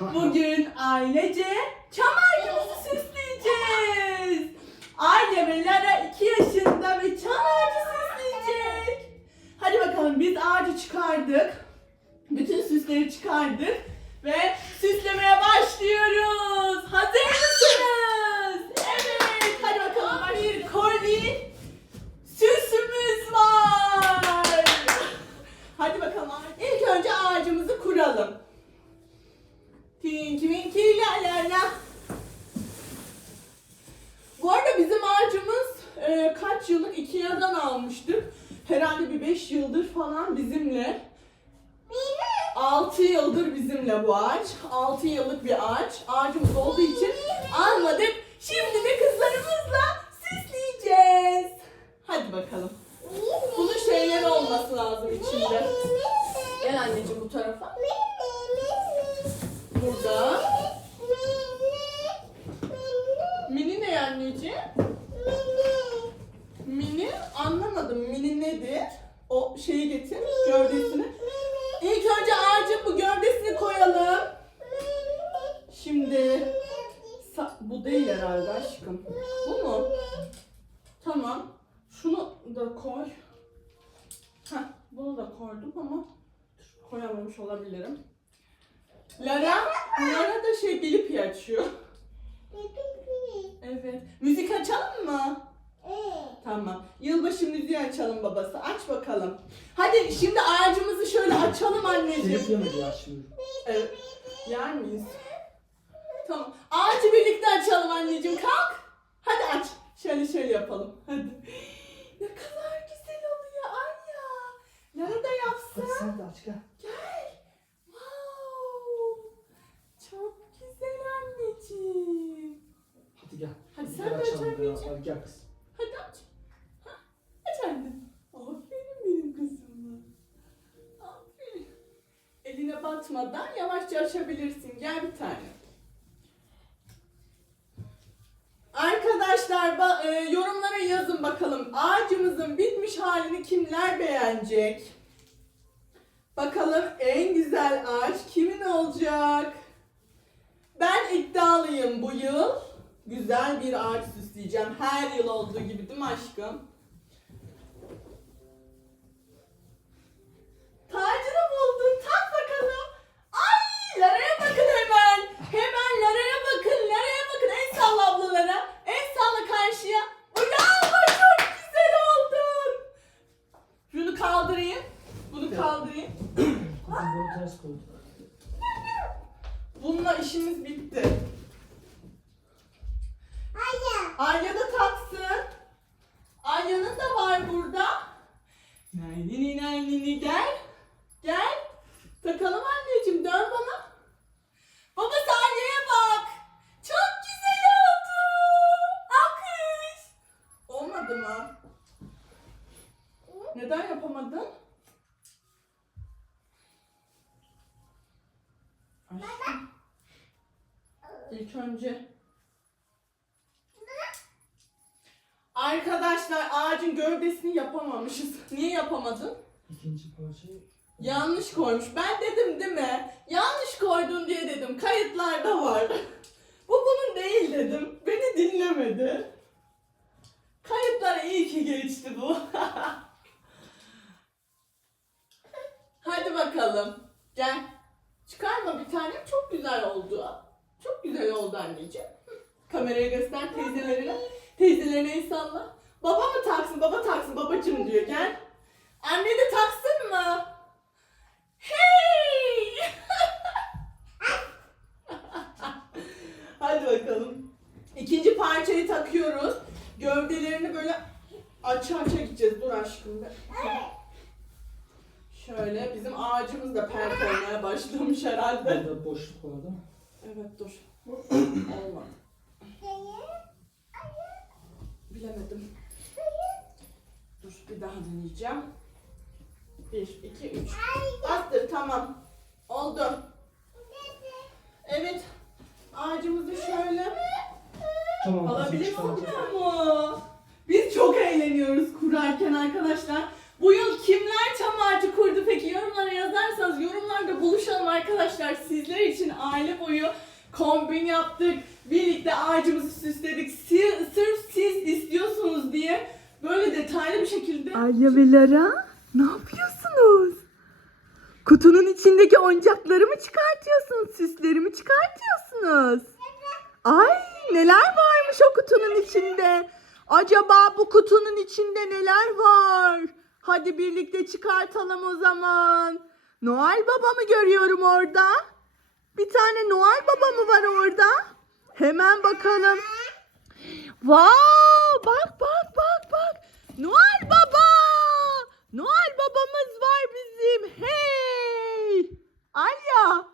Bugün ailece çam Ikea'dan almıştık. Herhalde bir 5 yıldır falan bizimle. 6 yıldır bizimle bu ağaç. 6 yıllık bir ağaç. Ağacımız olduğu için almadık. Şimdi de kızlarımızla süsleyeceğiz. Hadi bakalım. Bunun şeyleri olması lazım içinde. Gel anneciğim bu tarafa. Burada. Mini ne anneciğim? Mini anlamadım. Mini nedir? O şeyi getir. Gövdesini. İlk önce ağacın bu gövdesini koyalım. Şimdi bu değil herhalde aşkım. Bu mu? Tamam. Şunu da koy. Heh, bunu da koydum ama koyamamış olabilirim. Lara, Lara da şey gelip iyi açıyor. Evet. Müzik açalım mı? Tamam. Yılbaşı müziği açalım babası. Aç bakalım. Hadi şimdi ağacımızı şöyle açalım anneciğim. Telif yemedi ya şimdi. Evet. Yer miyiz? Tamam. Ağacı birlikte açalım anneciğim. Kalk. Hadi aç. Şöyle şöyle yapalım. Hadi. Ne kadar güzel oluyor Anya. Lara da yapsın. Hadi sen de aç gel. Gel. Wow. Çok güzel anneciğim. Hadi gel. Hadi sen de açalım aç biraz. anneciğim. Hadi gel kız. Hadi aç. Ha, aç anne. Aferin benim kızıma. Aferin. Eline yavaşça açabilirsin. Gel bir tane. Arkadaşlar e, yorumlara yazın bakalım. Ağacımızın bitmiş halini kimler beğenecek? Bakalım en güzel ağaç kimin olacak? Ben iddialıyım bu yıl. Güzel bir ağaç süsleyeceğim. Her yıl olduğu gibi değil mi aşkım? Tacını buldun. Tak bakalım. Ay Lara'ya bakın hemen. Hemen Lara'ya bakın. Lara'ya bakın. En salla ablalara. En salla karşıya. Bravo çok güzel oldun. Şunu kaldırayım. Bunu kaldırayım. Kızım bunu ters koy. Bununla işimiz bitti. Alya da taksın. Alya'nın da var burada. Naylini naylini gel. Gel. Takalım anneciğim dön bana. Baba Alya'ya bak. Çok güzel oldu. Alkış. Olmadı mı? Neden yapamadın? Aşkım. İlk önce Arkadaşlar ağacın gövdesini yapamamışız. Niye yapamadın? İkinci parçayı Yanlış koymuş. Ben dedim değil mi? Yanlış koydun diye dedim. Kayıtlarda var. Bu bunun değil dedim. Beni dinlemedi. Kayıtlara iyi ki geçti bu. Hadi bakalım. Gel. Çıkarma bir tane. Çok güzel oldu. Çok güzel oldu anneciğim. Kameraya göster teyzelerine. Teyzelerine el. Baba mı taksın? Baba taksın. Babacım diyor. Gel. Anne de taksın mı? Hey! Hadi bakalım. İkinci parçayı takıyoruz. Gövdelerini böyle aça aça gideceğiz. Dur aşkım be. Şöyle bizim ağacımız da pert olmaya başlamış herhalde. burada boşluk var değil mi? Evet dur. Olmadı. Bilemedim. Dur bir daha deneyeceğim. Bir, iki, üç. Bastır tamam. Oldu. Evet. Ağacımızı şöyle Tamam. alabilirsin çıkaracağım. mu? Biz çok eğleniyoruz kurarken arkadaşlar. Bu yıl kimler çam ağacı kurdu peki? Yorumlara yazarsanız yorumlarda buluşalım arkadaşlar. sizler için aile boyu kombin yaptık. Birlikte ağacımızı süsledik. Si- sırf siz istiyorsunuz diye böyle detaylı bir şekilde Alya ve Lara ne yapıyorsunuz? Kutunun içindeki oyuncakları mı çıkartıyorsunuz? Süsleri mi çıkartıyorsunuz? Ay neler varmış o kutunun içinde? Acaba bu kutunun içinde neler var? Hadi birlikte çıkartalım o zaman. Noel Baba mı görüyorum orada? Bir tane Noel Baba mı var orada? Hemen bakalım. Wow, bak bak bak bak. Noel Baba! Noel babamız var bizim. Hey! Alya!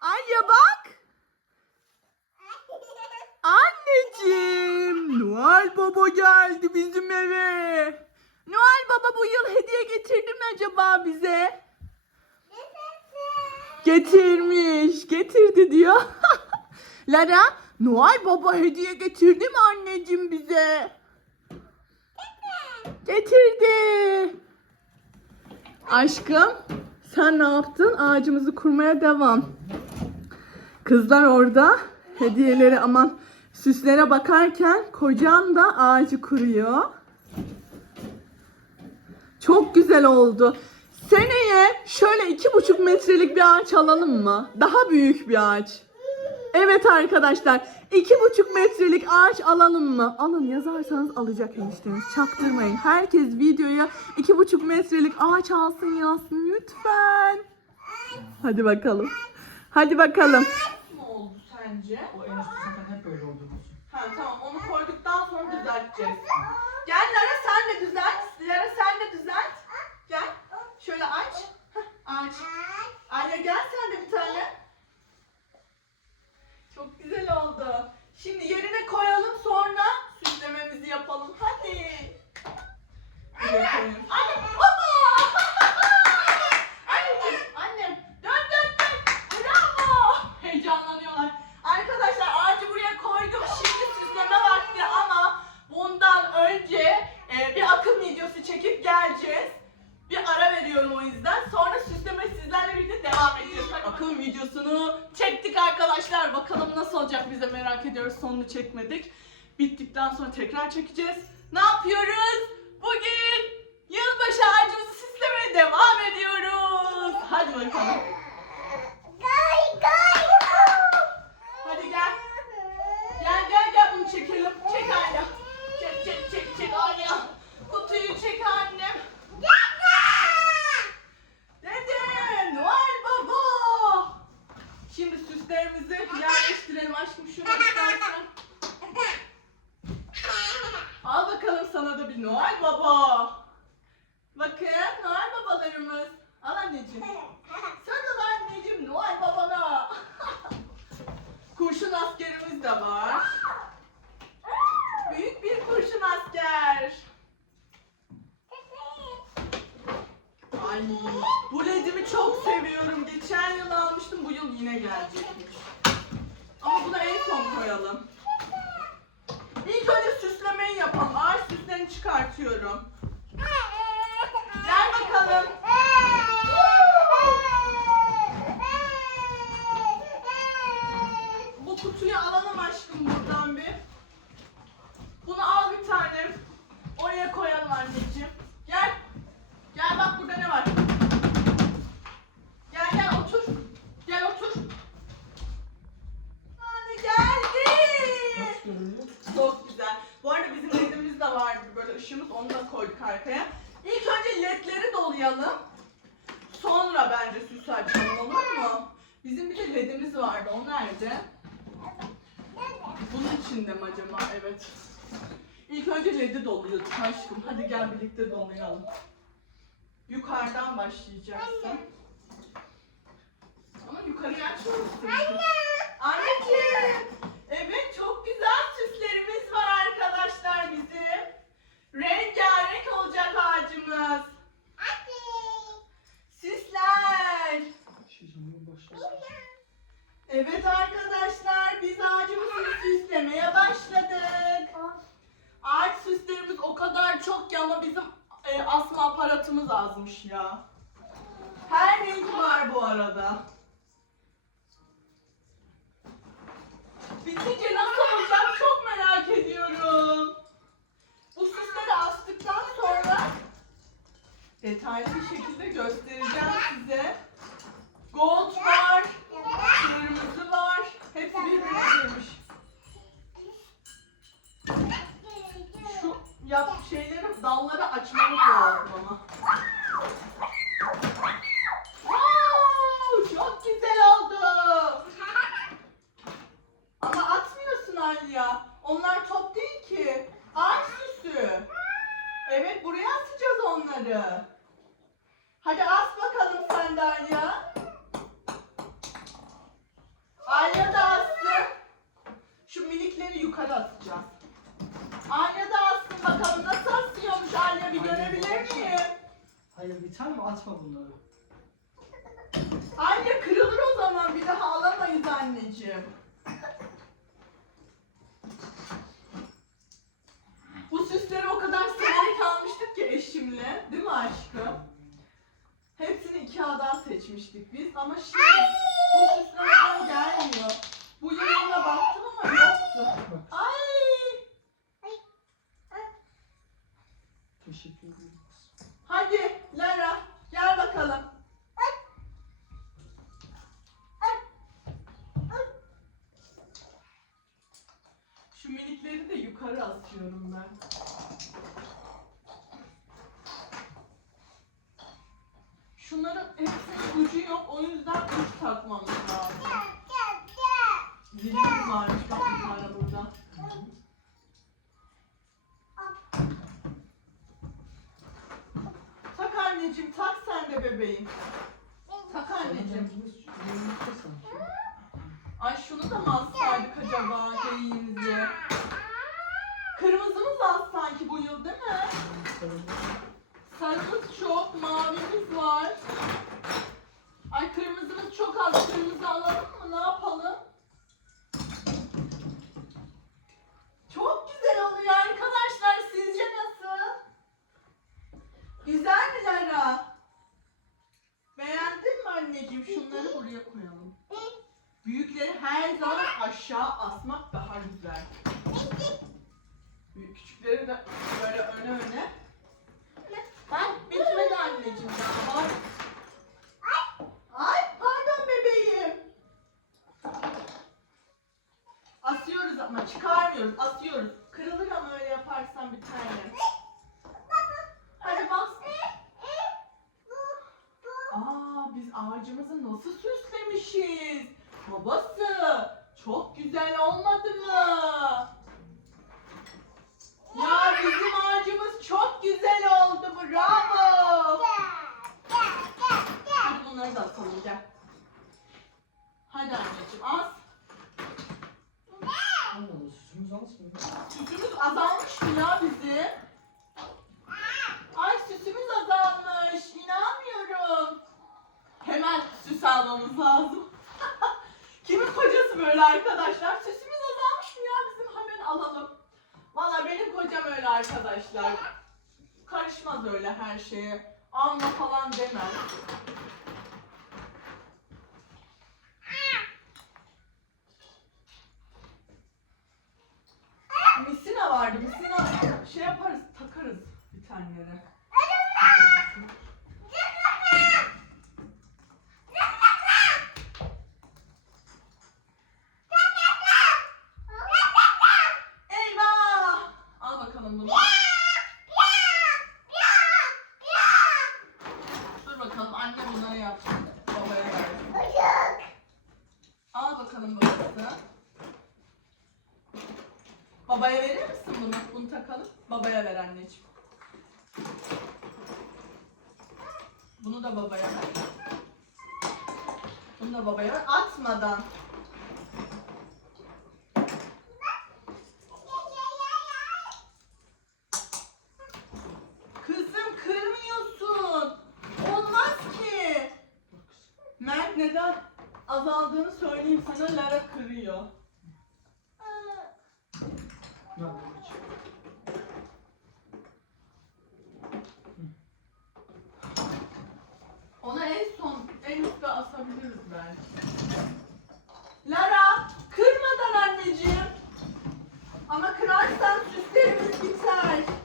Alya bak! Anneciğim! Noel Baba geldi bizim eve. Noel Baba bu yıl hediye getirdi mi acaba bize? Getirmiş. Getirdi diyor. Lara, Noel Baba hediye getirdi mi anneciğim bize? Getirdi. Aşkım, sen ne yaptın? Ağacımızı kurmaya devam. Kızlar orada hediyeleri aman süslere bakarken kocan da ağacı kuruyor. Çok güzel oldu. Seneye şöyle iki buçuk metrelik bir ağaç alalım mı? Daha büyük bir ağaç. Evet arkadaşlar iki buçuk metrelik ağaç alalım mı? Alın yazarsanız alacak eniştemiz. Çaktırmayın. Herkes videoya iki buçuk metrelik ağaç alsın yazsın lütfen. Hadi bakalım. Hadi bakalım. Oldu sence? O en üstü zaten hep böyle olduğumuz. Ha tamam onu koyduktan sonra düzelteceğiz. Gel Lara sen de düzelt. Lara sen de düzelt. Gel. Şöyle aç. Heh, aç. Alya gel sen de bir tane. Çok güzel oldu. Şimdi yerine koyalım sonra süslememizi yapalım. Hadi. Koyayım. Anne baba. Anneciğim annem dön dön dön. Bravo. Heyecanlanıyorlar. Arkadaşlar ağacı buraya koydum. Şimdi süsleme vakti ama bundan önce e, bir akım videosu çekip geleceğiz. Bir ara veriyorum o yüzden. Sonra süsleme sizlerle birlikte devam edeceğiz. Akım videosunu çektik arkadaşlar. Bakalım nasıl olacak bize merak ediyoruz. Sonunu çekmedik. Bittikten sonra tekrar çekeceğiz. Ne yapıyoruz? Bugün yılbaşı ağacımızı süslemeye devam ediyoruz. Hadi bakalım. Hadi gel. Gel gel gel bunu çekelim. Çek Alya. Çek çek çek çek Alya. Kutuyu çek annem. Dede Noel Baba. Şimdi süslerimizi yerleştirelim aşkım şunu istersen. Al bakalım sana da bir Noel Baba. Bakın Noel babalarımız. Al anneciğim. Al anneciğim Noel babana. Kurşun askerimiz de var. Büyük bir kurşun asker. Ay bu ledimi çok seviyorum. Geçen yıl almıştım bu yıl yine gelecekmiş. Ama bunu en son koyalım. İlk önce süslemeyi yapalım. Ağaç süslerini çıkartıyorum. Gel bakalım. Bu kutuyu alalım aşkım buradan bir. Bunu al bir tane. Oraya koyalım anneciğim. Gel. Gel bak burada ne var. Gel gel otur. Gel otur. Hadi geldi. Nasıl görünüyor? Çok güzel. Bu arada bizim ledimiz de vardı böyle ışığımız onu da koyduk arkaya. İlk önce ledleri dolayalım. Sonra bence süs açalım olur mu? Bizim bir de ledimiz vardı o nerede? Bunun içinde mi acaba? Evet. İlk önce ledi doluyorduk aşkım. Hadi gel birlikte dolayalım. Yukarıdan başlayacaksın. Ama yukarıya açmamışsın. Anneciğim. Evet çok güzel süslerimiz var arkadaşlar bizim. Rengarenk olacak ağacımız. Süsler. Zaman başladı. Evet arkadaşlar biz ağacımızı süslemeye başladık. Ağaç süslerimiz o kadar çok ki ama bizim e, asma aparatımız azmış ya. Her rengi var bu arada. Bitince nasıl olacak çok merak ediyorum. Bu süsleri astıktan sonra detaylı bir şekilde göstereceğim size. Mi? Atma bunları. Alya kırılır o zaman bir daha alamayız anneciğim. Bu süsleri o kadar severek almıştık ki eşimle. Değil mi aşkım? Hepsini iki A'dan seçmiştik biz ama şimdi bu süslerden gelmiyor. Bu yılına baktım ama yoktu. Yukarı asıyorum ben. Şunların hepsinin ucu yok o yüzden uç takmamız lazım. Zilimiz varmış bak bir tane burada. Tak anneciğim tak sen de bebeğim. Tak anneciğim. Yumurta sanki. Ay şunu da mı alsaydık acaba geyiğimizi? Kırmızımız az sanki bu yıl değil mi? Sarımız çok, mavimiz var. Ay kırmızımız çok az. Kırmızı alalım mı? Ne yapalım? Çok güzel oluyor arkadaşlar. Sizce nasıl? Güzel mi Lara? Beğendin mi anneciğim? Şunları buraya koyalım. Büyükleri her zaman aşağı asmak daha güzel. Büyük küçükleri de böyle öne öne. Ben bitmedi anneciğim daha var. Ay pardon bebeğim. Asıyoruz ama çıkarmıyoruz asıyoruz. Kırılır ama öyle yaparsan bir tane. Hadi bas. Aa biz ağacımızı nasıl süslemişiz? Babası çok güzel olmadı mı? Ya bizim ağacımız çok güzel oldu bravo. Hadi bunları da asalım. Hadi anneciğim az. Süsümüz azalmış mı ya bizim? Ay süsümüz azalmış. İnanmıyorum. Hemen süs almamız lazım. Kimin kocası böyle arkadaşlar? Süsümüz azalmış mı ya bizim? Hemen alalım. Valla benim kocam öyle arkadaşlar. Karışmaz öyle her şeye. Alma falan demez. Misina vardı. Misina şey yaparız, takarız bir tanelere. Eyvah! Al bakalım bunu. Dur bakalım anne bunları yapsın. Babaya versin. Al bakalım babası. Babaya verir misin bunu? Bunu takalım. Babaya ver anneciğim. Bunu da babaya ver. Bunu da babaya ver. Atmadan. Kızım kırmıyorsun. Olmaz ki. Mert neden azaldığını söyleyeyim sana Lara kırıyor. Ne yapayım? Ona en son, en üstte asabiliriz belki. Lara, kırmadan anneciğim. Ama kırarsan süslerimiz biter.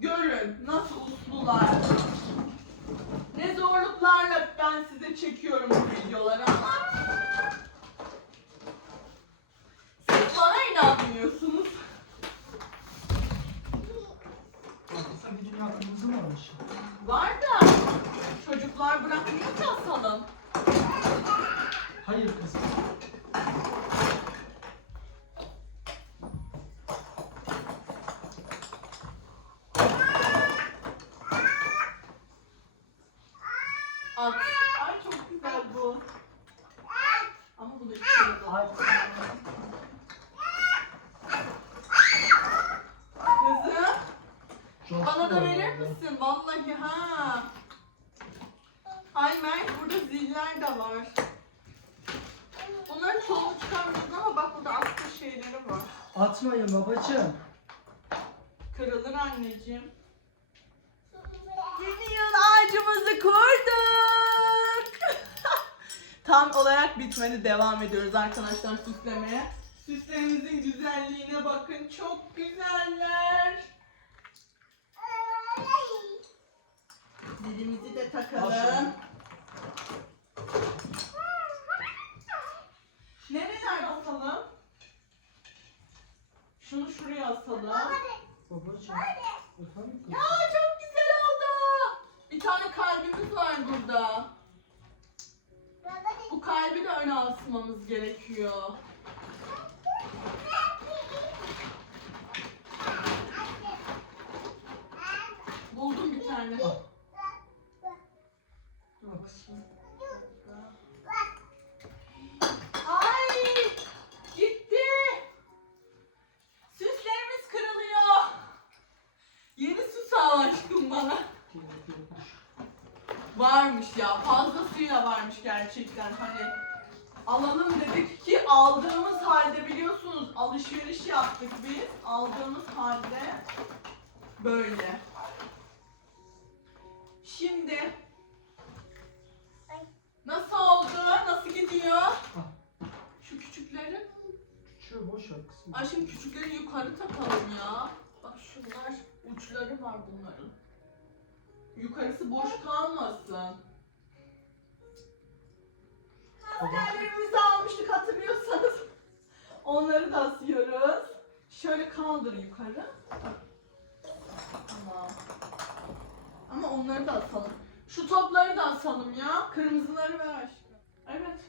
görün nasıl uslular. Ne zorluklarla ben size çekiyorum bu videoları ama siz bana inanmıyorsunuz. Sen bir dünya kırmızı mı almış? Var da çocuklar bırakmıyor ki asalım. Hayır kızım. At. Ay çok güzel bu. Ama bu da bir şey yok. Ay. Kızım Coşku bana da verir misin? Vallahi ha. Ay Mert burada ziller de var. Bunların çoğunu çıkarmıyoruz ama bak burada askı şeyleri var. Atmayın babacığım. Kırılır anneciğim. Yeni yıl ağacımızı kurduk. Tam olarak bitmedi. Devam ediyoruz arkadaşlar süslemeye. Süslerimizin güzelliğine bakın. Çok güzeller. Dilimizi de takalım. Aferin. Nereler asalım? Şunu şuraya asalım. Babacığım. Ya çok güzel oldu. Bir tane kalbimiz var burada. Bu kalbi de öne asmamız gerekiyor. Varmış ya fazlasıyla varmış gerçekten hani alalım dedik ki aldığımız halde biliyorsunuz alışveriş yaptık biz aldığımız halde böyle. Şimdi nasıl oldu? Nasıl gidiyor? Şu küçükleri. Küçüğü boş ver kızım. Ay şimdi küçükleri yukarı takalım ya. Bak şunlar uçları var bunların. Yukarısı boş kalmasın. Terlerimizi almıştık hatırlıyorsanız. Onları da asıyoruz. Şöyle kaldır yukarı. Tamam. Ama onları da asalım. Şu topları da asalım ya. Kırmızıları ver aşkım. Evet.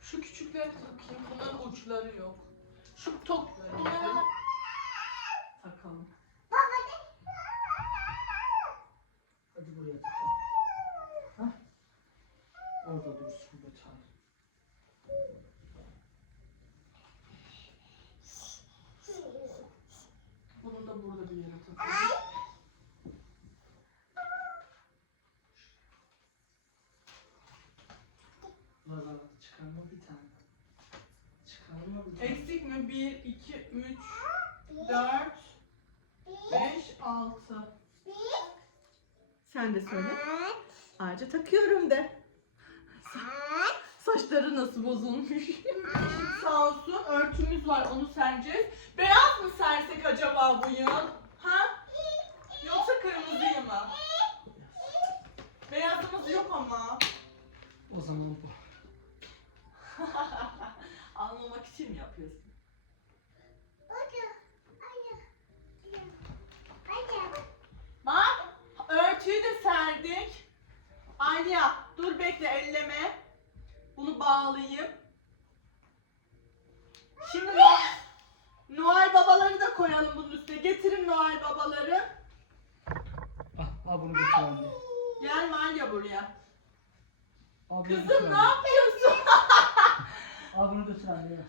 Şu küçükleri takayım. Bunların uçları yok. Şu topları takalım. Hadi buraya takalım. Hah. Orada dursun bir tane. Bunu da burada bir yere takalım. Var var çıkarma bir tane. Çıkarma bir tane. Eksik mi? 1, 2, 3, 4, 5, 6. Sen de söyle. Ağaca takıyorum de. Sa- Saçları nasıl bozulmuş. Sağ olsun örtümüz var onu sereceğiz. Beyaz mı sersek acaba bu yıl? Ha? Yoksa kırmızıyı mı? Beyazımız yok ama. O zaman bu. Anlamak için mi yapıyorsun? Bak örtüyü de serdik. Anya dur bekle elleme. Bunu bağlayayım. Şimdi No- Noel babaları da koyalım bunun üstüne. Getirin Noel babaları. Al, al bunu götür anne. Gel Anya buraya. Kızım ne yapıyorsun? Al bunu götür anne. ver.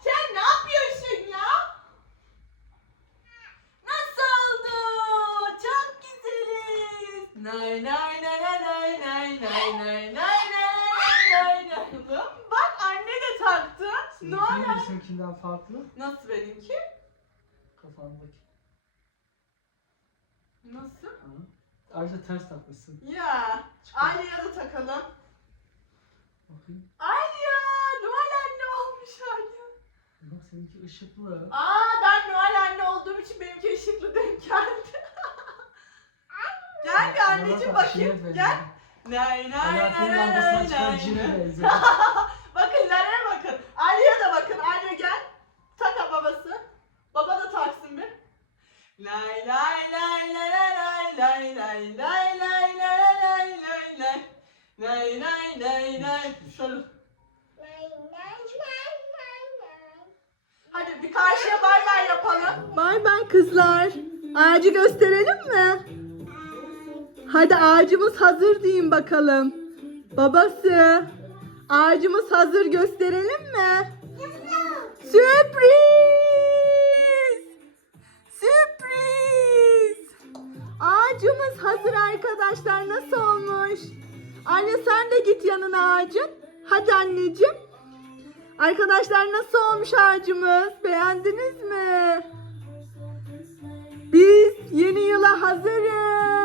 Sen ne yapıyorsun ya? Nasıl oldu? Çok güzeliz. Nay nay nay nay nay nay nay nay nay nay nay nay. Bak anne de taktı. Seninki Noel niye seninkinden farklı? Nasıl benimki? Kafandaki. Nasıl? Ayrıca ters takmışsın. Ya. Çıkar. Alya'ya da takalım. Bakayım. Alya! Noel anne olmuş Alya. Bak senin Seninki ışıklı. Aa ben Noel anne olduğum için benimki ışıklı denk geldi. gel bir anneciğim bak, bakayım. Gel. Nay nay nay nay nay bakın Lara'ya bakın. Ali'ye de bakın. Ali gel. Tak babası. Baba da taksın bir. Lay lay lay lay lay lay lay lay lay Lay lay lay lay. Şöyle. Hadi bir karşıya bay bay yapalım. Bay bay kızlar. Ağacı gösterelim mi? Hadi ağacımız hazır deyin bakalım. Babası. Ağacımız hazır gösterelim mi? Sürpriz! Sürpriz! Ağacımız hazır arkadaşlar. Nasıl olmuş? Anne sen de git yanına ağacın. Hadi anneciğim. Arkadaşlar nasıl olmuş ağacımız? Beğendiniz mi? Biz yeni yıla hazırız.